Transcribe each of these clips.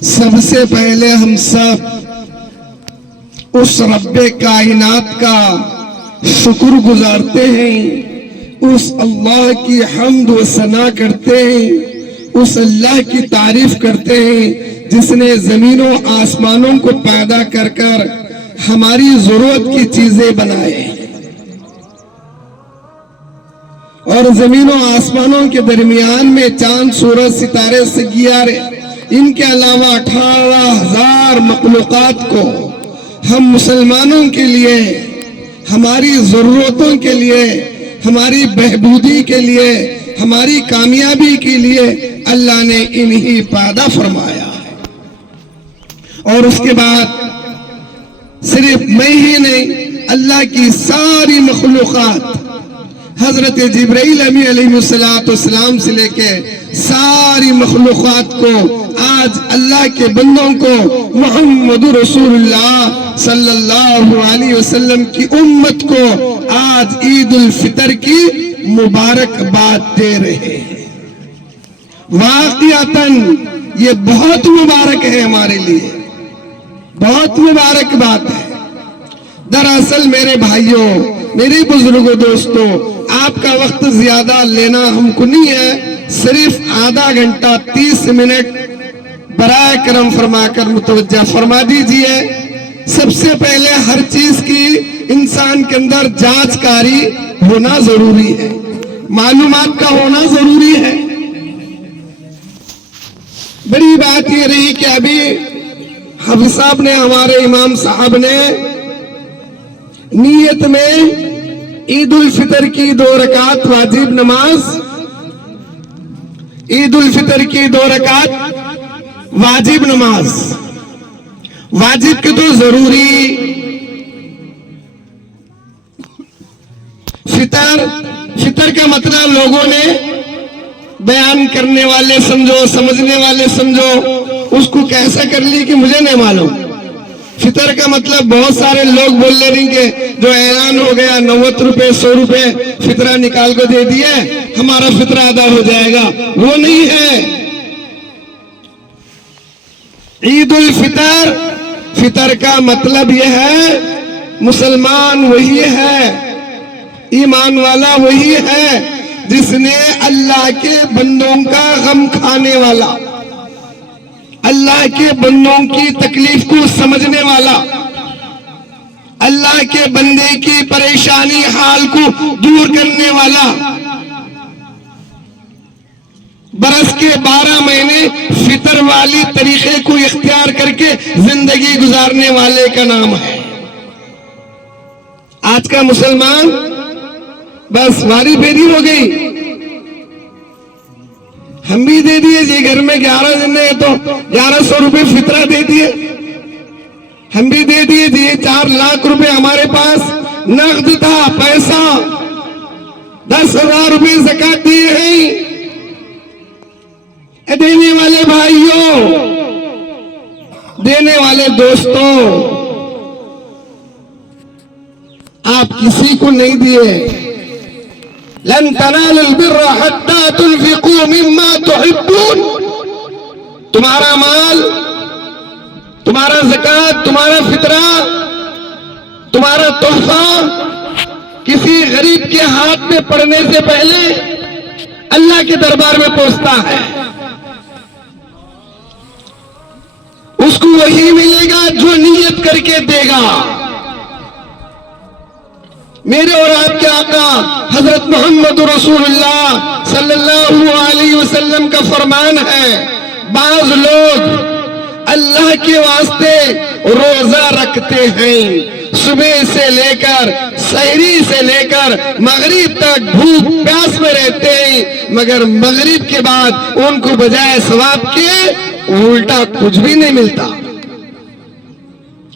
سب سے پہلے ہم سب اس رب کائنات کا شکر گزارتے ہیں، اس اللہ کی حمد و ثنا کرتے ہیں، اس اللہ کی تعریف کرتے ہیں جس نے زمین و آسمانوں کو پیدا کر کر ہماری ضرورت کی چیزیں بنائے، اور زمین و آسمانوں کے درمیان میں چاند، سورج، ستارے، سیارے، ان کے علاوہ 18,000 مخلوقات کو ہم مسلمانوں کے لیے، ہماری ضرورتوں کے لیے، ہماری بہبودی کے لیے، ہماری کامیابی کے لیے اللہ نے انہی پیدا فرمایا ہے۔ اور اس کے بعد صرف میں ہی نہیں، اللہ کی ساری مخلوقات، حضرت جبرائیل امین علیہ السلام سے لے کے ساری مخلوقات کو، آج اللہ کے بندوں کو محمد رسول اللہ صلی اللہ علیہ وسلم کی امت کو آج عید الفطر کی مبارکباد دے رہے ہیں۔ واقعتاً یہ بہت مبارک ہے، ہمارے لیے بہت مبارک بات ہے۔ دراصل میرے بھائیوں، میرے بزرگوں، دوستوں، آپ کا وقت زیادہ لینا ہم کو نہیں ہے، صرف آدھا گھنٹہ 30 منٹ برائے کرم فرما کر متوجہ فرما دیجئے۔ سب سے پہلے ہر چیز کی انسان کے اندر جانچ کاری ہونا ضروری ہے، معلومات کا ہونا ضروری ہے۔ بڑی بات یہ رہی کہ ابھی حافظ صاحب نے، ہمارے امام صاحب نے نیت میں عید الفطر کی 2 رکعت واجب نماز، عید الفطر کی 2 رکعت واجب نماز، واجب کے تو ضروری، فطر کا مطلب لوگوں نے بیان کرنے والے سمجھو، سمجھنے والے سمجھو، اس کو کیسا کر لی کہ مجھے نہیں معلوم۔ فطر کا مطلب بہت سارے لوگ بول لے رہے ہیں کہ جو اعلان ہو گیا 90 روپے 100 روپے فطرہ نکال کو دے دیے، ہمارا فطرہ ادا ہو جائے گا، وہ نہیں ہے۔ عید الفطر، فطر کا مطلب یہ ہے مسلمان وہی ہے، ایمان والا وہی ہے جس نے اللہ کے بندوں کا غم کھانے والا، اللہ کے بندوں کی تکلیف کو سمجھنے والا، اللہ کے بندے کی پریشانی حال کو دور کرنے والا، برس کے 12 مہینے فطر والی طریقے کو اختیار کر کے زندگی گزارنے والے کا نام ہے۔ آج کا مسلمان بس واری پھیری ہو گئی، ہم بھی دے دیے جی، گھر میں 11 دن ہے تو 1100 روپے فطرہ دے دیے، ہم بھی دے دیے جی، 4 لاکھ روپے ہمارے پاس نقد تھا، پیسہ 10,000 روپے زکوٰۃ دیے ہیں۔ دینے والے بھائیوں، دینے والے دوستوں، آپ کسی کو نہیں دیے۔ لن تنالوا البر حتى تنفقوا مما تحبون، تمہارا مال، تمہارا زکوٰۃ، تمہارا فطرہ، تمہارا تحفہ کسی غریب کے ہاتھ میں پڑنے سے پہلے اللہ کے دربار میں پہنچتا ہے، اس کو وہی ملے گا جو نیت کر کے دے گا۔ میرے اور آپ کے آقا حضرت محمد رسول اللہ صلی اللہ علیہ وسلم کا فرمان ہے، بعض لوگ اللہ کے واسطے روزہ رکھتے ہیں، صبح سے لے کر سحری سے لے کر مغرب تک بھوک پیاس میں رہتے ہیں، مگر مغرب کے بعد ان کو بجائے ثواب کے الٹا کچھ بھی نہیں ملتا۔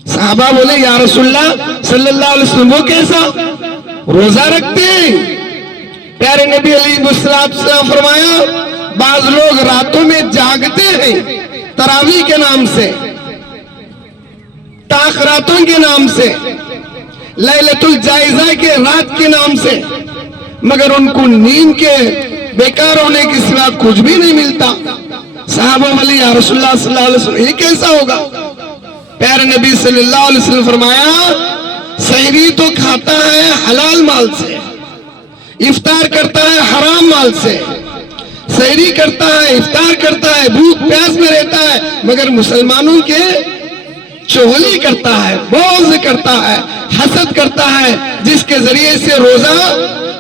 صحابہ بولے یا رسول اللہ صلی اللہ علیہ وسلم وہ کیسا؟ روزہ رکھتے ہیں۔ پیارے نبی علیہ السلام فرمایا بعض لوگ راتوں میں جاگتے ہیں تراویح کے نام سے، تاخراتوں کے نام سے، لیلۃ الجائزہ کے رات کے نام سے، مگر ان کو نیند کے بیکار ہونے کے سوا کچھ بھی نہیں ملتا۔ صحابہ بولے یا رسول اللہ صلی اللہ علیہ وسلم یہ کیسا ہوگا؟ پیارے نبی صلی اللہ علیہ وسلم فرمایا سحری تو کھاتا ہے حلال مال سے، افطار کرتا ہے حرام مال سے، سحری کرتا ہے، افطار کرتا ہے، بھوک پیاس میں رہتا ہے، مگر مسلمانوں کے چغلی کرتا ہے، بغض کرتا ہے، حسد کرتا ہے، جس کے ذریعے سے روزہ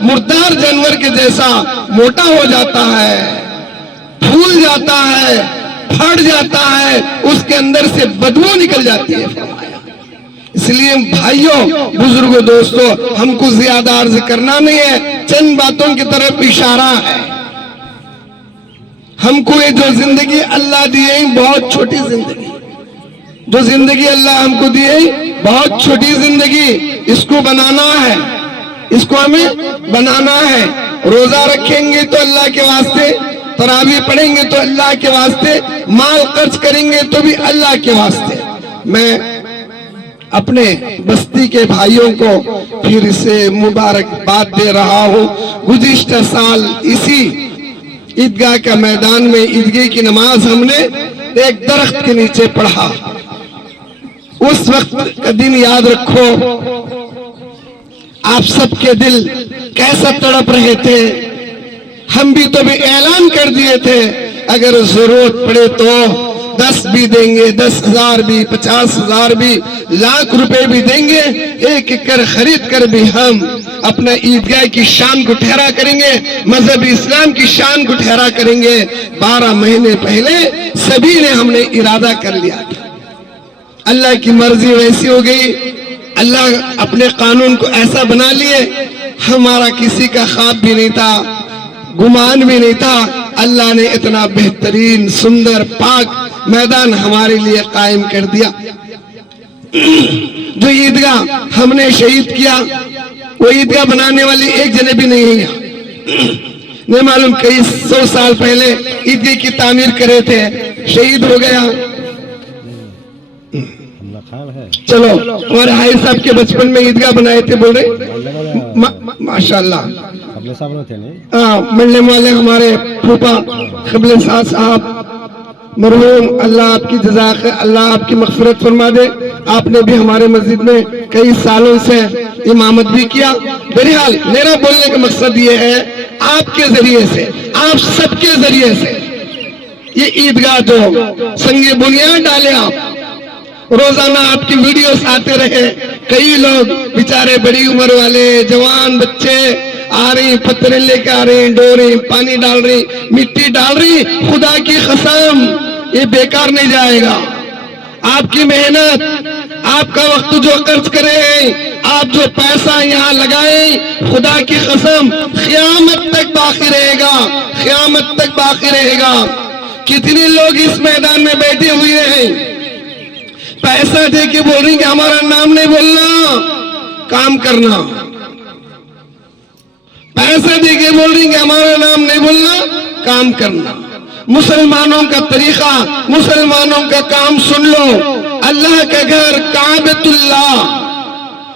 مردار جانور کے جیسا موٹا ہو جاتا ہے، پھول جاتا ہے، پھٹ جاتا ہے، اس کے اندر سے بدبو نکل جاتی ہے۔ اس لیے بھائیوں، بزرگوں، دوستوں، ہم کو زیادہ عرض کرنا نہیں ہے، چند باتوں کی طرف اشارہ ہے۔ ہم کو یہ جو زندگی اللہ دیے بہت چھوٹی زندگی، جو زندگی اللہ ہم کو دیے بہت چھوٹی زندگی، اس کو بنانا ہے، اس کو ہمیں بنانا ہے۔ روزہ رکھیں گے تو اللہ کے واسطے، تراویح پڑھیں گے تو اللہ کے واسطے، مال خرچ کریں گے تو بھی اللہ کے واسطے۔ میں اپنے بستی کے بھائیوں کو پھر سے مبارکباد دے رہا ہوں۔ گزشتہ سال اسی عیدگاہ کا میدان میں عیدگاہ کی نماز ہم نے ایک درخت کے نیچے پڑھا۔ اس وقت کا دن یاد رکھو، آپ سب کے دل کیسا تڑپ رہے تھے۔ ہم بھی تو بھی اعلان کر دیے تھے اگر ضرورت پڑے تو 10 بھی دیں گے، 10,000 بھی، 50,000 بھی، لاکھ روپے بھی دیں گے، ایک ایکڑ خرید کر بھی ہم اپنا عیدگاہ کی شان کو ٹھہرا کریں گے، مذہب اسلام کی شان کو ٹھہرا کریں گے۔ 12 مہینے پہلے سبھی نے ہم نے ارادہ کر لیا تھا۔ اللہ کی مرضی ویسی ہو گئی، اللہ اپنے قانون کو ایسا بنا لیے، ہمارا کسی کا خواب بھی نہیں تھا، گمان بھی نہیں تھا، اللہ نے اتنا بہترین، سندر، پاک میدان ہمارے لیے قائم کر دیا۔ جو عیدگاہ ہم نے شہید کیا، وہ عیدگاہ بنانے والی ایک جنے بھی نہیں ہے، نہیں معلوم کئی 100 سال پہلے عیدگاہ کی تعمیر کرے تھے، شہید ہو گیا۔ چلو ہمارے حائی صاحب کے بچپن میں عیدگاہ بنائے تھے، بول رہے ماشاءاللہ، ملنے والے ہمارے پھوپا قبل صاحب مرحوم، اللہ آپ کی جزاک، اللہ آپ کی مغفرت فرما دے۔ آپ نے بھی ہمارے مسجد میں کئی سالوں سے امامت بھی کیا۔ بہرحال میرا بولنے کا مقصد یہ ہے، آپ کے ذریعے سے، آپ سب کے ذریعے سے یہ عیدگاہ جو سنگ بنیاد ڈالے، آپ روزانہ آپ کی ویڈیوز آتے رہے، کئی لوگ بیچارے بڑی عمر والے جوان بچے آ رہی، پتھر لے کے آ رہی، ڈوری پانی ڈال رہی، مٹی ڈال رہی، خدا کی قسم یہ بیکار نہیں جائے گا۔ آپ کی محنت، آپ کا وقت جو خرچ کرے، آپ جو پیسہ یہاں لگائیں، خدا کی قسم قیامت تک باقی رہے گا، قیامت تک باقی رہے گا۔ کتنے لوگ اس میدان میں بیٹھے ہوئے ہیں، پیسہ دے کے بول رہی کہ ہمارا نام نہیں بولنا، کام کرنا، پیسہ دے کے بول رہی کہ ہمارا نام نہیں بولنا، کام کرنا۔ مسلمانوں کا طریقہ، مسلمانوں کا کام سن لو۔ اللہ کا گھر کعبۃ اللہ،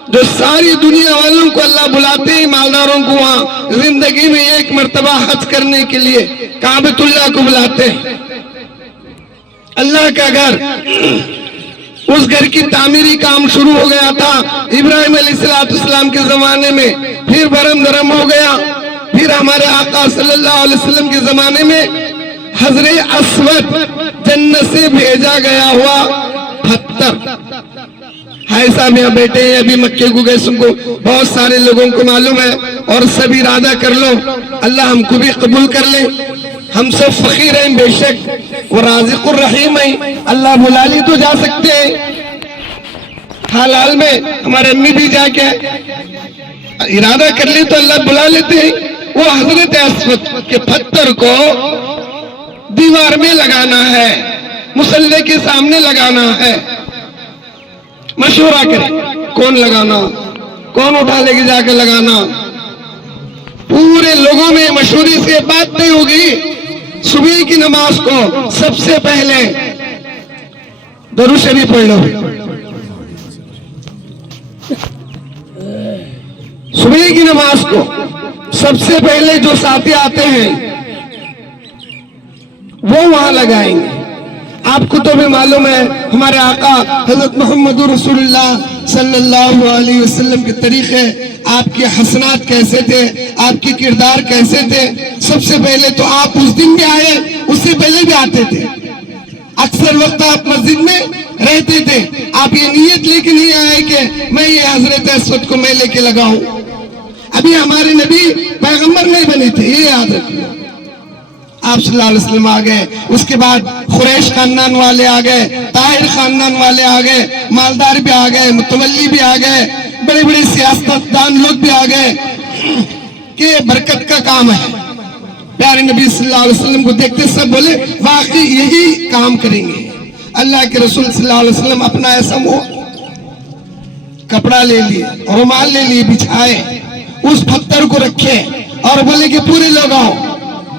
جو ساری دنیا والوں کو اللہ بلاتے ہیں، مالداروں کو وہاں زندگی میں ایک مرتبہ حج کرنے کے لیے کعبۃ اللہ کو بلاتے ہیں۔ اللہ کا گھر، اس گھر کی تعمیری کام شروع ہو گیا تھا ابراہیم علیہ السلام کے زمانے میں، پھر برم درم ہو گیا، پھر ہمارے آقا صلی اللہ علیہ وسلم کے زمانے میں حضرت اسود جنت سے بھیجا گیا ہوا پتھر۔ ہائے صاحب یہاں بیٹھے ہیں، ابھی مکے کو گئے، سن کو بہت سارے لوگوں کو معلوم ہے، اور سب ارادہ کر لو اللہ ہم کو بھی قبول کر لے۔ ہم سب فقیر ہیں بے شک، وہ رازق الرحیم ہیں، اللہ بلا لی تو جا سکتے ہیں۔ حال حال میں ہمارے امی بھی جا کے ارادہ کر لی تو اللہ بلا لیتے ہیں۔ وہ حضرت اسود کے پتھر کو دیوار میں لگانا ہے، مصلی کے سامنے لگانا ہے۔ مشورہ کریں کون لگانا، کون اٹھا لے کے جا کے لگانا۔ پورے لوگوں میں مشورے سے بات نہیں ہوگی۔ صبح کی نماز کو سب سے پہلے درود شریف پڑھ لو۔ صبح کی نماز کو سب سے پہلے جو ساتھی آتے ہیں وہ وہاں لگائیں گے۔ آپ کو تو بھی معلوم ہے ہمارے آقا حضرت محمد رسول اللہ صلی اللہ علیہ وسلم کے طریقے، آپ کے حسنات کیسے تھے، آپ کے کردار کیسے تھے۔ سب سے پہلے تو آپ اس دن بھی آئے، اس سے پہلے بھی آتے تھے، اکثر وقت آپ مسجد میں رہتے تھے۔ آپ یہ نیت لے کے نہیں آئے کہ میں یہ حضرت اسود کو میں لے کے لگاؤں۔ ابھی ہمارے نبی پیغمبر نہیں بنے تھے، یہ یاد رکھنا۔ آپ صلی اللہ علیہ وسلم آ گئے، اس کے بعد قریش خاندان والے آ گئے، طاہر خاندان والے آ گئے، مالدار بھی آ گئے، متولی بھی آ گئے، بڑے بڑے سیاستدان لوگ بھی آ گئے کہ برکت کا کام ہے۔ پیارے نبی صلی اللہ علیہ وسلم کو دیکھتے سب بولے واقعی یہی کام کریں گے۔ اللہ کے رسول صلی اللہ علیہ وسلم اپنا ایسا کپڑا لے لیے، رومال لے لیے، بچھائے، اس پتھر کو رکھے اور بولے کہ پورے لوگ آؤ،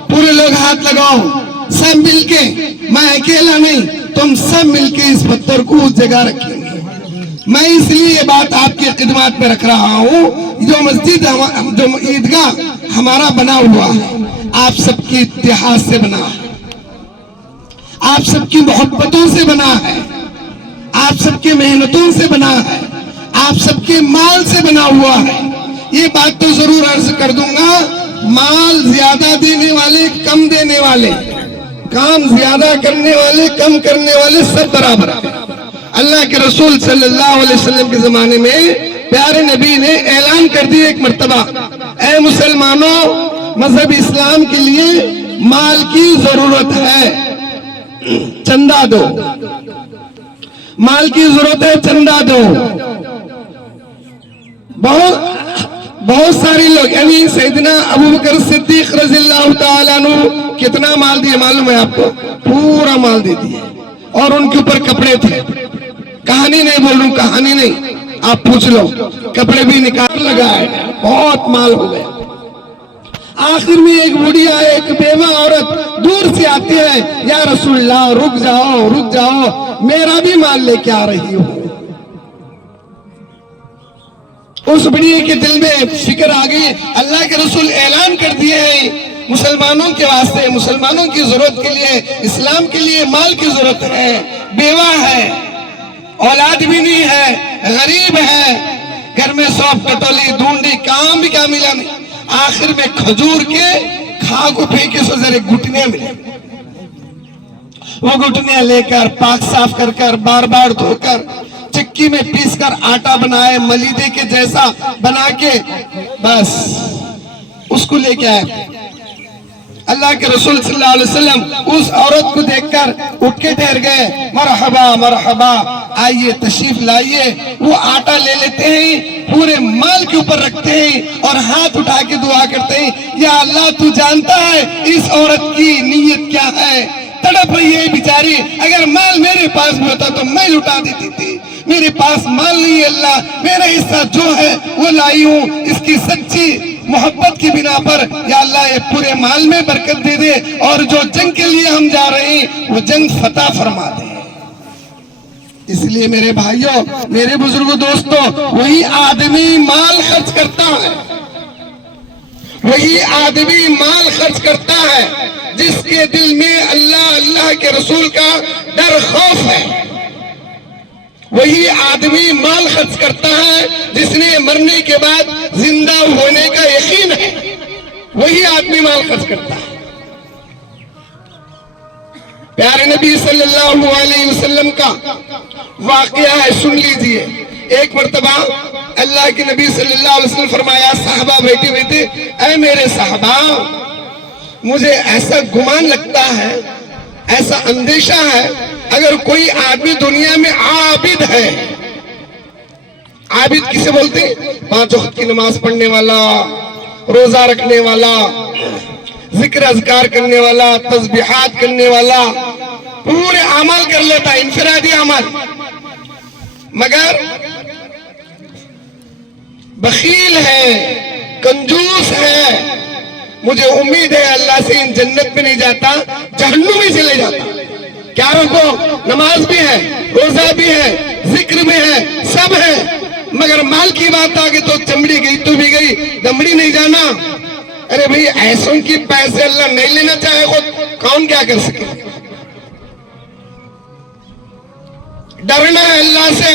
پورے لوگ ہاتھ لگاؤ، سب مل کے، میں اکیلا نہیں، تم سب مل کے اس پتھر کو اس جگہ رکھیں گے۔ میں اس لیے یہ بات آپ کی خدمات میں رکھ رہا ہوں، جو مسجد، جو عیدگاہ ہمارا بنا ہوا ہے، آپ سب کی اتحاد سے بنا ہے، آپ سب کی محبتوں سے بنا ہے، آپ سب کی محنتوں سے بنا ہے، آپ سب کے مال سے بنا ہوا ہے۔ یہ بات تو ضرور عرض کر دوں گا، مال زیادہ دینے والے، کم دینے والے، کام زیادہ کرنے والے، کم کرنے والے، سب برابر ہیں۔ اللہ کے رسول صلی اللہ علیہ وسلم کے زمانے میں پیارے نبی نے اعلان کر دیا ایک مرتبہ، اے مسلمانوں، مذہب اسلام کے لیے مال کی ضرورت ہے، چندہ دو، مال کی ضرورت ہے، چندہ دو۔ بہت سارے لوگ، یعنی سیدنا ابوبکر صدیق رضی اللہ تعالیٰ عنہ کتنا مال دیا معلوم ہے آپ کو؟ پورا مال دے دیا، اور ان کے اوپر کپڑے تھے، کہانی نہیں بول رہا ہوں، کہانی نہیں، آپ پوچھ لو، کپڑے بھی نکال لگائے، بہت مال ہو گئے۔ آخر میں ایک بڑھیا، ایک بیوہ عورت دور سے آتی ہے، یا رسول اللہ رک جاؤ، رک جاؤ، میرا بھی مال لے کے آ رہی ہوں۔ اس بڑی کے دل میں فکر آ گئی، اللہ کے رسول اعلان کر دیے ہیں مسلمانوں کے واسطے، مسلمانوں کی ضرورت کے لیے، اسلام کے لیے مال کی ضرورت ہے، بیوہ ہے، اولاد بھی نہیں ہے، غریب ہے، گھر میں سونف کٹولی ڈھونڈی، کام بھی کیا ملا نہیں۔ آخر میں کھجور کے کھا کو پھینکے سو ذرے گھٹنے ملے، وہ گھٹنے لے کر پاک صاف کر کر بار بار دھو کر چکی میں پیس کر آٹا بنائے، ملیدے کے جیسا بنا کے بس اس کو لے کے آئے۔ اللہ کے رسول صلی اللہ علیہ وسلم اس عورت کو دیکھ کر اٹھ کے ٹھہر گئے، مرحبا مرحبا، آئیے تشریف لائیے۔ وہ آٹا لے لیتے ہیں، پورے مال کے اوپر رکھتے ہیں اور ہاتھ اٹھا کے دعا کرتے ہیں، یا اللہ تو جانتا ہے اس عورت کی نیت کیا ہے، تڑپ رہی ہے بیچاری، اگر مال میرے پاس بھی ہوتا تو میں لٹا دیتی تھی، میرے پاس مال نہیں ہے اللہ، میرا حصہ جو ہے وہ لائی ہوں، اس کی سچی محبت کی بنا پر یا اللہ یہ پورے مال میں برکت دے دے، اور جو جنگ کے لیے ہم جا رہے ہیں وہ جنگ فتح فرما دے۔ اس لیے میرے بھائیوں، میرے بزرگوں، دوستوں، وہی آدمی مال خرچ کرتا ہے، وہی آدمی مال خرچ کرتا ہے جس کے دل میں اللہ، اللہ کے رسول کا ڈر، خوف ہے۔ وہی آدمی مال خرچ کرتا ہے جس نے مرنے کے بعد زندہ ہونے کا یقین ہے، وہی آدمی مال خرچ کرتا ہے۔ پیارے نبی صلی اللہ علیہ وسلم کا واقعہ ہے، سن لیجئے۔ ایک مرتبہ اللہ کے نبی صلی اللہ علیہ وسلم فرمایا، صحابہ بیٹھے ہوئے تھے، اے میرے صحابہ، مجھے ایسا گمان لگتا ہے، ایسا اندیشہ ہے، اگر کوئی آدمی دنیا میں عابد ہے، عابد کسے بولتے ہیں؟ 5 وقت کی نماز پڑھنے والا، روزہ رکھنے والا، ذکر اذکار کرنے والا، تسبیحات کرنے والا، پورے عمل کر لیتا ہے، انفرادی عمل، مگر بخیل ہے، کنجوس ہے، مجھے امید ہے اللہ سے ان جنت میں نہیں جاتا، جہنم میں چلے جاتا۔ کیا رکھو، نماز بھی ہے، روزہ بھی ہے، ذکر میں ہے، سب ہے، مگر مال کی بات آگے تو چمڑی گئی تو بھی گئی، دمڑی نہیں جانا۔ ارے بھئی ایسوں کی پیسے اللہ نہیں لینا چاہے خود کون کیا کر سکے؟ ڈرنا ہے اللہ سے.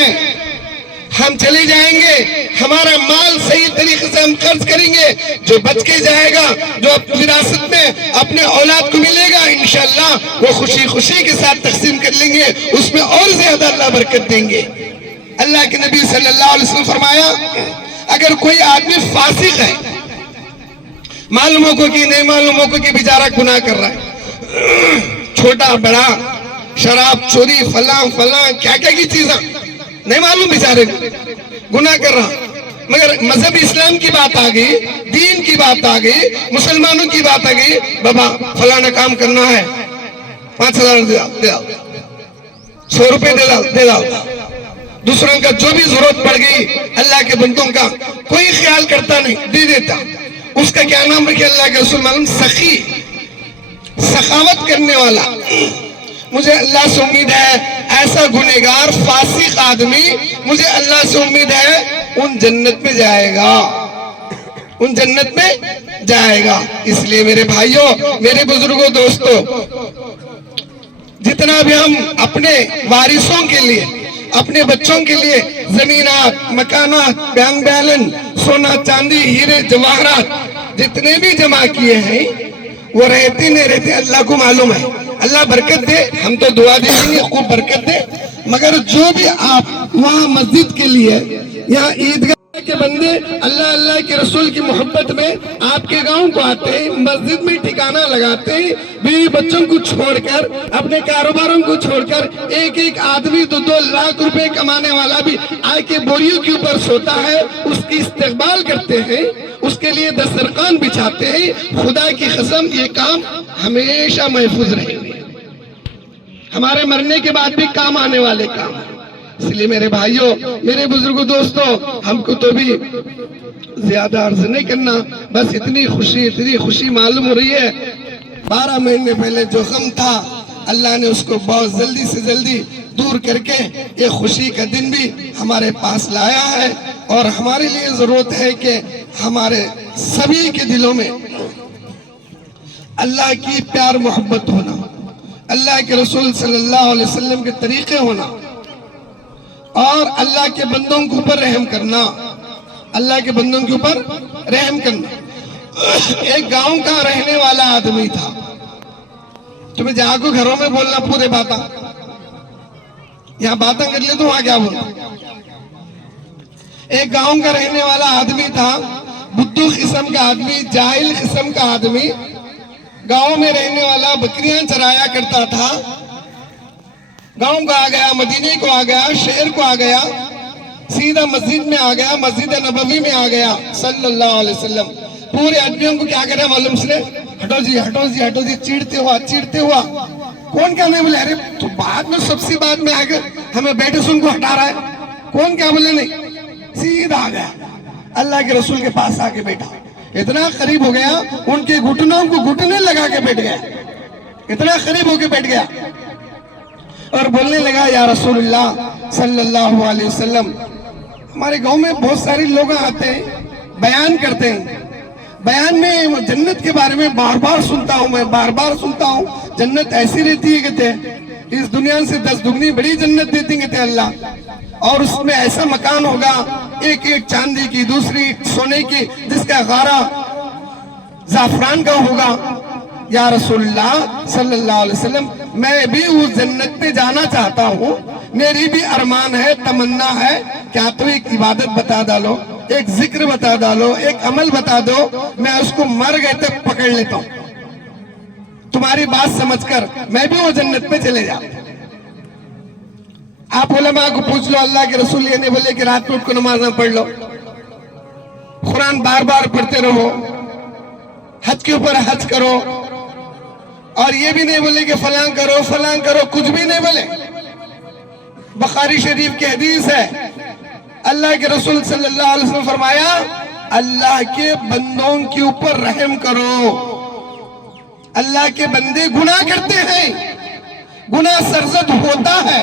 ہم چلے جائیں گے, ہمارا مال صحیح طریقے سے ہم خرچ کریں گے, جو بچ کے جائے گا, جو وراثت میں اپنے اولاد کو ملے گا, انشاءاللہ وہ خوشی خوشی کے ساتھ تقسیم کر لیں گے, اس میں اور زیادہ اللہ برکت دیں گے. اللہ کے نبی صلی اللہ علیہ وسلم فرمایا, اگر کوئی آدمی فاسق ہے, معلوم ہو کہ نہیں معلوم ہو کہ بیچارہ گناہ کر رہا ہے, چھوٹا بڑا شراب چوری فلاں فلاں کیا کیا کی چیزاں نہیں معلوم, بیچارے گناہ کر رہا, مگر مذہب اسلام کی بات آ گئی, دین کی بات آ گئی, مسلمانوں کی بات آ گئی, بابا فلانا کام کرنا ہے, 5,000 دے داؤ, 100 روپے دے داؤ. دوسروں کا جو بھی ضرورت پڑ گئی, اللہ کے بندوں کا کوئی خیال کرتا نہیں, دے دیتا. اس کا کیا نام رکھے اللہ کے رسول معلوم؟ سخی, سخاوت کرنے والا. مجھے اللہ سے امید ہے ایسا گنہگار فاسق آدمی, مجھے اللہ سے امید ہے ان جنت میں جائے گا, ان جنت میں جائے گا. اس لیے میرے بھائیوں, میرے بزرگوں, دوستوں, جتنا بھی ہم اپنے وارثوں کے لیے, اپنے بچوں کے لیے زمینات, مکانات, بینک بیلنس, سونا چاندی, ہیرے جواہرات جتنے بھی جمع کیے ہیں, وہ رہتے نہیں رہتے اللہ کو معلوم ہے. اللہ برکت دے, ہم تو دعا دیں گے خوب برکت دے, مگر جو بھی آپ وہاں مسجد کے لیے, یہاں عیدگاہ کے بندے اللہ اللہ کے رسول کی محبت میں آپ کے گاؤں کو آتے ہیں, مسجد میں ٹھکانہ لگاتے ہیں, بیوی بچوں کو چھوڑ کر, اپنے کاروباروں کو چھوڑ کر, ایک ایک آدمی 2 لاکھ روپے کمانے والا بھی آ کے بوریوں کے اوپر سوتا ہے, اس کی استقبال کرتے ہیں, اس کے لیے دسترخوان بچھاتے ہیں. خدا کی قسم یہ کام ہمیشہ محفوظ رہے گے, ہمارے مرنے کے بعد بھی کام آنے والے کام. اس لیے میرے بھائیوں, میرے بزرگوں, دوستوں, ہم کو تو بھی زیادہ عرض نہیں کرنا, بس اتنی خوشی معلوم ہو رہی ہے. 12 مہینے پہلے جو غم تھا, اللہ نے اس کو بہت جلدی سے جلدی دور کر کے یہ خوشی کا دن بھی ہمارے پاس لایا ہے. اور ہمارے لیے ضرورت ہے کہ ہمارے سبھی کے دلوں میں اللہ کی پیار محبت ہونا, اللہ کے رسول صلی اللہ علیہ وسلم کے طریقے ہونا, اور اللہ کے بندوں کے اوپر رحم کرنا, اللہ کے بندوں کے اوپر رحم کرنا. ایک گاؤں کا رہنے والا آدمی تھا, تمہیں جہاں کو گھروں میں بولنا پورے باتاں, یہاں باتیں کر لے تو وہاں کیا بولنا. ایک گاؤں کا رہنے والا آدمی تھا, بدھو قسم کا آدمی, جاہل قسم کا آدمی, گاؤں میں رہنے والا, بکریاں چرایا کرتا تھا. گاؤں کو آ گیا, مدینے کو آ گیا, شہر کو آ گیا, سیدھا مسجد میں آ گیا, مسجد نبوی میں آ گیا صلی اللہ علیہ وسلم. پورے آدمیوں کو کیا کرے معلوم سے, ہٹو جی ہٹو جی ہٹو جی, چیڑتے ہوا. کون کیا نہیں بولے, ارے تو بعد میں سب سے بعد میں آ گئے, ہمیں بیٹے سن کو ہٹا رہا ہے, کون کیا بولے نہیں, سیدھا آ گیا اللہ کے رسول کے پاس, آ کے بیٹھا. اتنا قریب ہو گیا, ان کے گھٹنوں کو گھٹنے لگا کے بیٹھ گیا, اتنا قریب ہو کے بیٹھ گیا, اور بولنے لگا, یا رسول اللہ صلی اللہ علیہ وسلم, ہمارے گاؤں میں بہت سارے لوگ آتے ہیں, بیان کرتے ہیں, بیان میں جنت کے بارے میں بار بار سنتا ہوں, میں بار بار سنتا ہوں, جنت ایسی رہتی ہے کہتے ہیں, اس دنیا سے 10 دگنی بڑی جنت دیتی کہتے ہیں اللہ, اور اس میں ایسا مکان ہوگا, ایک ایک چاندی کی, دوسری سونے کی, جس کا غارہ زعفران کا ہوگا. یا رسول اللہ صلی اللہ علیہ وسلم, میں بھی اس جنت پہ جانا چاہتا ہوں, میری بھی ارمان ہے, تمنا ہے, کیا تو ایک عبادت بتا ڈالو, ایک ذکر بتا ڈالو, ایک عمل بتا دو, میں اس کو مر گئے تک پکڑ لیتا ہوں, تمہاری بات سمجھ کر میں بھی وہ جنت پہ چلے جاتا ہوں. آپ علماء کو پوچھ لو, اللہ کے رسول یہ نہیں بولے کہ رات کو اٹھ کو نماز نہ پڑھ لو, قرآن بار بار پڑھتے رہو, حج کے اوپر حج کرو, اور یہ بھی نہیں بولے کہ فلاں کرو, کچھ بھی نہیں بولے. بخاری شریف کی حدیث ہے, اللہ کے رسول صلی اللہ علیہ وسلم فرمایا, اللہ کے بندوں کے اوپر رحم کرو. اللہ کے بندے گناہ کرتے ہیں, گناہ سرزد ہوتا ہے,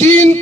3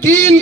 3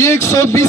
120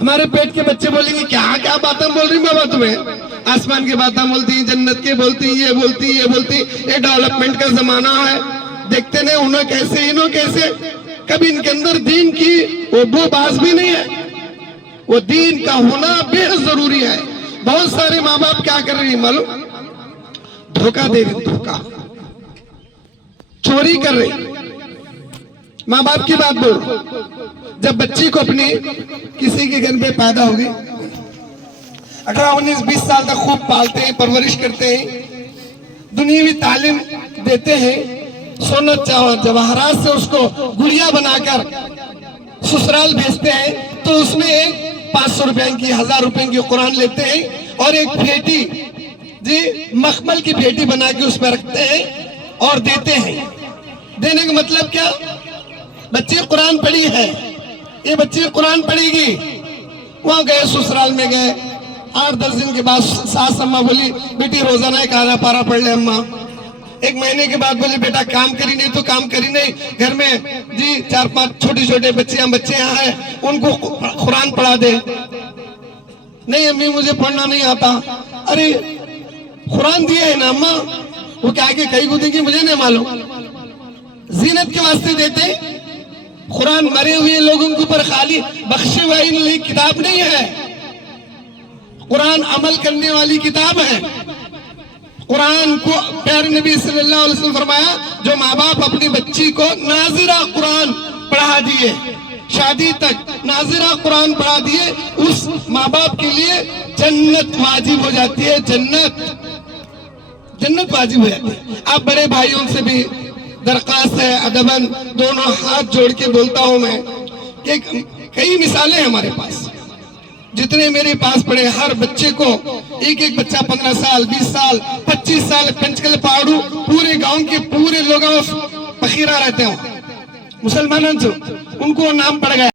ہمارے پیٹ کے بچے بولیں گے کیا کیا باتیں بول رہی بابا تمہیں، آسمان کی باتیں بولتی ہیں، جنت کے بولتی، یہ بولتی یہ بولتی، یہ ڈیولپمنٹ کا زمانہ ہے، دیکھتے نہیں انہوں کیسے انہوں کیسے، کبھی ان کے اندر دین کی وہ باز بھی نہیں ہے۔ وہ دین کا ہونا بے حد ضروری ہے۔ بہت سارے ماں باپ کیا کر رہی ہیں معلوم، دھوکہ دے رہے، دھوکہ، چوری کر رہے۔ ماں باپ کی بات بول، جب بچی کو اپنی کسی کے گھر میں پیدا ہوگی 18 19 20 سال تک خوب پالتے ہیں، پرورش کرتے ہیں، دنیاوی تعلیم دیتے ہیں، سونا جواہرات سے اس کو گڑیا بنا کر سسرال بھیجتے ہیں، تو اس میں 500 روپے کی 1000 روپے کی قرآن لیتے ہیں اور ایک پھیٹی مخمل کی پھیٹی بنا کے اس میں رکھتے ہیں اور دیتے ہیں۔ دینے کا مطلب کیا؟ بچی قرآن پڑھی ہے، یہ بچی قرآن پڑھے گی۔ وہاں گئے، سسرال میں گئے، 8 10 دن کے بعد ساس اماں بولی بیٹی روزانہ ایک آدھا پارا پڑھ لے اماں۔ 1 مہینے کے بعد بولی بیٹا کام کری نہیں تو کام کری نہیں، گھر میں 4 5 چھوٹے چھوٹے بچے یہاں ہیں، ان کو قرآن پڑھا دے۔ نہیں امی مجھے پڑھنا نہیں آتا۔ ارے قرآن دیا ہے نا اماں، وہ کیا کہ کئی کو دیں گی مجھے نہیں معلوم، زینت کے واسطے دیتے۔ قرآن مرے ہوئے لوگوں کے اوپر خالی بخشے ہوئی کتاب نہیں ہے، قرآن عمل کرنے والی کتاب ہے۔ قرآن کو پیارے نبی صلی اللہ علیہ وسلم فرمایا، جو ماں باپ اپنی بچی کو ناظرہ قرآن پڑھا دیے، شادی تک ناظرہ قرآن پڑھا دیے، اس ماں باپ کے لیے جنت واجب ہو جاتی ہے، جنت واجب ہو جاتی ہے۔ آپ بڑے بھائیوں سے بھی درخواست ہے، ادباً دونوں ہاتھ جوڑ کے بولتا ہوں میں کہ کئی مثالیں ہیں ہمارے پاس، جتنے میرے پاس پڑے ہر بچے کو ایک بچہ 15 سال 20 سال 25 سال پنچکل پہاڑو پورے گاؤں کے پورے لوگوں فقیرہ رہتے ہوں، مسلمانوں سے ان کو نام پڑ گیا،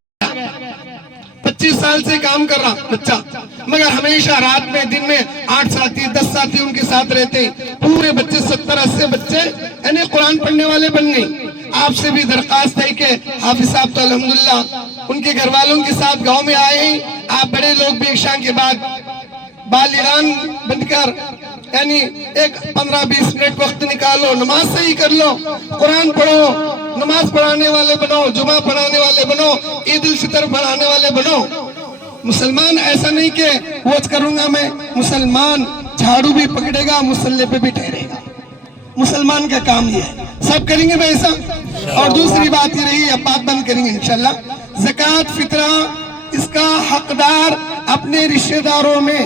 25 سال سے کام کر رہا بچہ، مگر ہمیشہ رات میں دن میں 8 ساتھی 10 ساتھی ان کے ساتھ رہتے ہیں، پورے بچے 70 80 بچے یعنی قرآن پڑھنے والے بن گئے۔ آپ سے بھی درخواست ہے کہ حافظ صاحب تو الحمدللہ ان کے گھر والوں کے ساتھ گاؤں میں آئے ہیں، آپ بڑے لوگ بھی عشاء کے بعد بالغان بن کر یعنی 15-20 منٹ وقت نکالو، نماز صحیح کر لو، قرآن پڑھو، نماز پڑھانے والے بنو، جمعہ پڑھانے والے بنو، عید الفطر پڑھانے والے بنو۔ مسلمان ایسا نہیں کہ ووٹ کروں گا میں، مسلمان جھاڑو بھی پکڑے گا، مسلح پہ بھی ٹھہرے گا، مسلمان کا کام یہ ہے، سب کریں گے ایسا۔ اور دوسری بات یہ رہی، اب بات بند کریں گے انشاءاللہ، زکوٰۃ فطرہ اس کا حقدار اپنے رشتہ داروں میں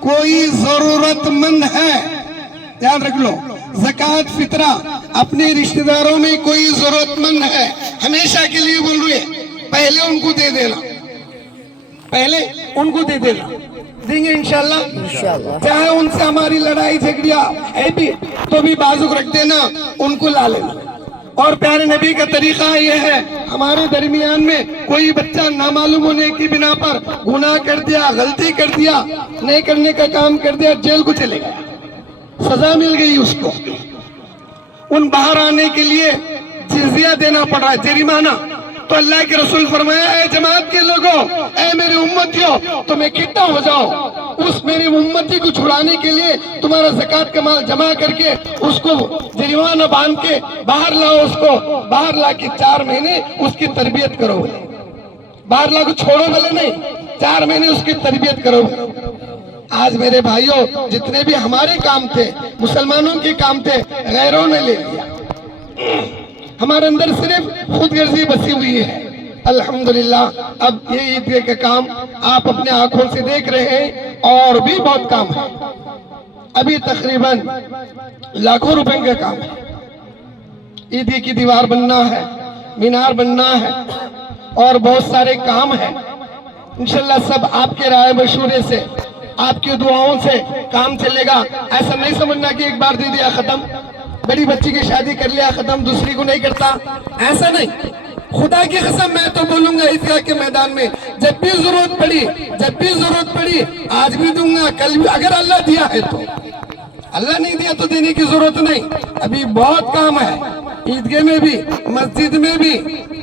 کوئی ضرورت مند ہے، یاد رکھ لو، زکوٰۃ فطرہ اپنے رشتہ داروں میں کوئی ضرورت مند ہے، ہمیشہ کے لیے بول رہے ہیں، پہلے ان کو دے دینا، پہلے ان کو دے دینا، دیں گے انشاءاللہ، چاہے ان سے ہماری لڑائی جھگڑیاں ہے بھی تو بھی بازو رکھ دینا، ان کو لا لینا۔ اور پیارے نبی کا طریقہ یہ ہے، ہمارے درمیان میں کوئی بچہ نامعلوم ہونے کی بنا پر گناہ کر دیا، غلطی کر دیا، نہیں کرنے کا کام کر دیا، جیل کو چلے گیا، سزا مل گئی اس کو، ان باہر آنے کے لیے جزیہ دینا پڑ رہا ہے، جریمانہ۔ تو اللہ کے رسول فرمایا، اے جماعت کے لوگوں، اے میری امتیوں، تم اکٹھا ہو جاؤ، اس میری امتی کو چھڑانے کے لیے تمہارا زکوٰۃ کا مال جمع کر کے اس کو جریمانہ باندھ کے باہر لاؤ، اس کو باہر لا کے 4 مہینے اس کی تربیت کرو، باہر لا کو چھوڑو بلے نہیں، 4 مہینے اس کی تربیت کرو۔ آج میرے بھائیوں، جتنے بھی ہمارے کام تھے، مسلمانوں کے کام تھے، غیروں نے لے لیا، ہمارے اندر صرف خود غرضی بسی ہوئی ہے۔ الحمدللہ اب یہ عیدگاہ کا کام آپ اپنے آنکھوں سے دیکھ رہے ہیں، اور بھی بہت کام ہے، ابھی تقریباً لاکھوں روپے کا کام ہے، عیدگاہ کی دیوار بننا ہے، مینار بننا ہے، اور بہت سارے کام ہیں، انشاءاللہ سب آپ کے رائے مشورے سے، آپ کی دعاؤں سے کام چلے گا۔ ایسا نہیں سمجھنا کہ ایک بار دے دیا ختم، بڑی بچی کی شادی کر لیا ختم، دوسری کو نہیں کرتا، ایسا نہیں۔ خدا کی قسم میں تو بولوں گا، عیدگاہ کے میدان میں جب بھی ضرورت پڑی آج بھی دوں گا، کل بھی، اگر اللہ دیا ہے تو، اللہ نہیں دیا تو دینے کی ضرورت نہیں۔ ابھی بہت کام ہے، عیدگاہ میں بھی، مسجد میں بھی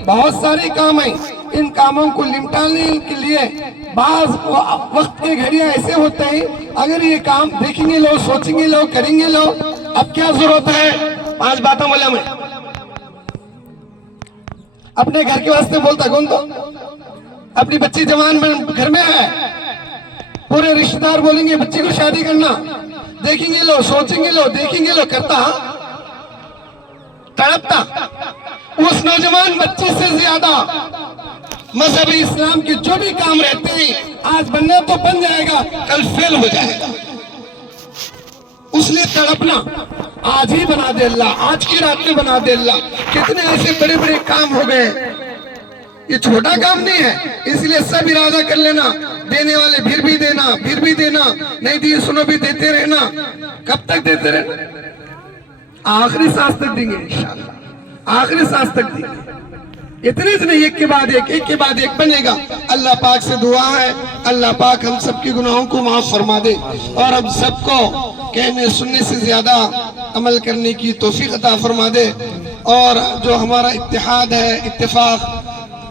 بہت سارے کام ہیں، ان کاموں کو نمٹانے کے لیے بعض وقت کے گھڑیاں ایسے ہوتے ہیں اگر یہ کام دیکھیں گے لوگ سوچیں گے لوگ کریں گے لوگ اب کیا ضرورت ہے 5 باتوں والا میں اپنے گھر کے واسطے بولتا کون تو اپنی بچی جوان گھر میں ہے پورے رشتہ دار بولیں گے بچی کو شادی کرنا دیکھیں گے لوگ سوچیں گے لوگ دیکھیں گے لوگ کرتا تڑپتا اس نوجوان بچے سے زیادہ مذہب اسلام کے جو بھی کام رہتے ہیں آج بننا تو بن جائے گا کل فیل ہو جائے گا اس لیے تڑپنا آج ہی بنا دے اللہ آج کی رات میں بنا دے اللہ کتنے ایسے بڑے بڑے کام ہو گئے یہ چھوٹا کام نہیں ہے اس لیے سب ارادہ کر لینا دینے والے پھر بھی دینا نہیں دیے سنو بھی دیتے رہنا کب تک دیتے رہنا آخری سانس تک دیں گے انشاءاللہ آخری سانس تک دیں گے اتنے نہیں ایک کے بعد ایک بنے گا اللہ پاک سے دعا ہے اللہ پاک ہم سب کے گناہوں کو معاف فرما دے اور ہم سب کو کہنے سننے سے زیادہ عمل کرنے کی توفیق عطا فرما دے اور جو ہمارا اتحاد ہے اتفاق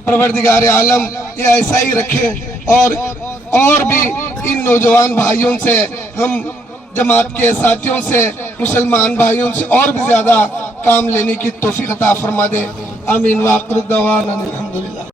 پروردگار عالم یہ ایسا ہی رکھے اور بھی ان نوجوان بھائیوں سے ہم جماعت کے ساتھیوں سے مسلمان بھائیوں سے اور بھی زیادہ کام لینے کی توفیق عطا فرما دے آمین وآخر دعوانا الحمدللہ